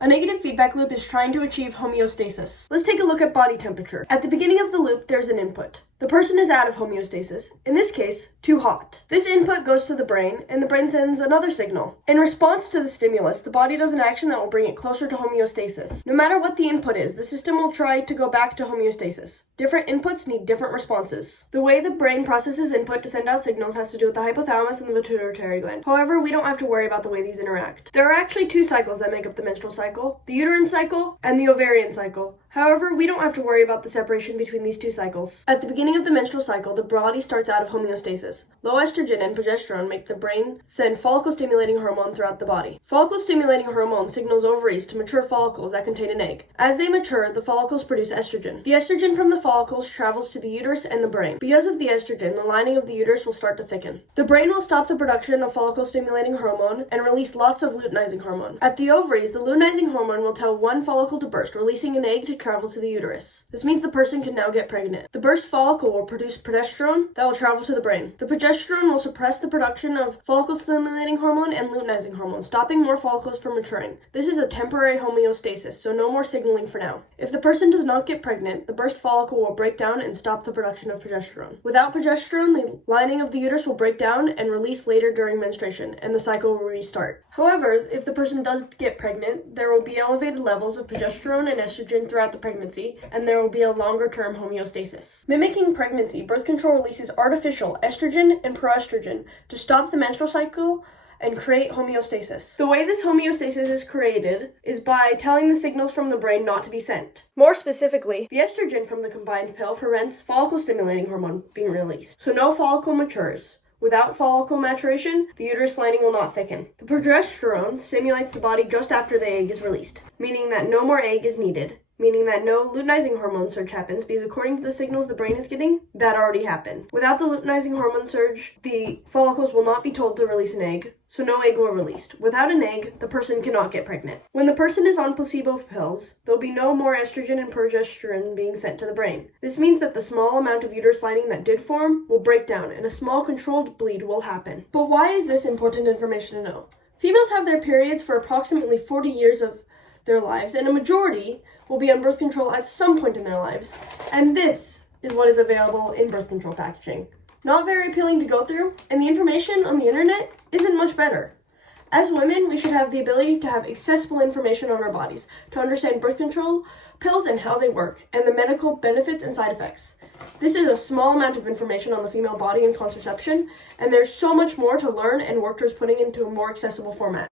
A negative feedback loop is trying to achieve homeostasis. Let's take a look at body temperature. At the beginning of the loop, there's an input. The person is out of homeostasis, in this case, too hot. This input goes to the brain, and the brain sends another signal. In response to the stimulus, the body does an action that will bring it closer to homeostasis. No matter what the input is, the system will try to go back to homeostasis. Different inputs need different responses. The way the brain processes input to send out signals has to do with the hypothalamus and the pituitary gland. However, we don't have to worry about the way these interact. There are actually two cycles that make up the menstrual cycle, the uterine cycle and the ovarian cycle. However, we don't have to worry about the separation between these two cycles. At the beginning of the menstrual cycle, the body starts out of homeostasis. Low estrogen and progesterone make the brain send follicle-stimulating hormone throughout the body. Follicle-stimulating hormone signals ovaries to mature follicles that contain an egg. As they mature, the follicles produce estrogen. The estrogen from the follicles travels to the uterus and the brain. Because of the estrogen, the lining of the uterus will start to thicken. The brain will stop the production of follicle-stimulating hormone and release lots of luteinizing hormone. At the ovaries, the luteinizing hormone will tell one follicle to burst, releasing an egg to travel to the uterus. This means the person can now get pregnant. The burst follicle will produce progesterone that will travel to the brain. The progesterone will suppress the production of follicle-stimulating hormone and luteinizing hormone, stopping more follicles from maturing. This is a temporary homeostasis, so no more signaling for now. If the person does not get pregnant, the burst follicle will break down and stop the production of progesterone. Without progesterone, the lining of the uterus will break down and release later during menstruation, and the cycle will restart. However, if the person does get pregnant, there will be elevated levels of progesterone and estrogen throughout the pregnancy, and there will be a longer-term homeostasis. Mimicking pregnancy, birth control releases artificial estrogen and proestrogen to stop the menstrual cycle and create homeostasis. The way this homeostasis is created is by telling the signals from the brain not to be sent. More specifically, the estrogen from the combined pill prevents follicle-stimulating hormone being released, so no follicle matures. Without follicle maturation, the uterus lining will not thicken. The progesterone stimulates the body just after the egg is released, meaning that no more egg is needed, meaning that no luteinizing hormone surge happens because according to the signals the brain is getting, that already happened. Without the luteinizing hormone surge, the follicles will not be told to release an egg, so no egg will be released. Without an egg, the person cannot get pregnant. When the person is on placebo pills, there will be no more estrogen and progesterone being sent to the brain. This means that the small amount of uterus lining that did form will break down, and a small controlled bleed will happen. But why is this important information to know? Females have their periods for approximately 40 years of their lives, and a majority will be on birth control at some point in their lives. And this is what is available in birth control packaging. Not very appealing to go through, and the information on the internet isn't much better. As women, we should have the ability to have accessible information on our bodies, to understand birth control pills and how they work, and the medical benefits and side effects. This is a small amount of information on the female body and contraception, and there's so much more to learn and work towards putting into a more accessible format.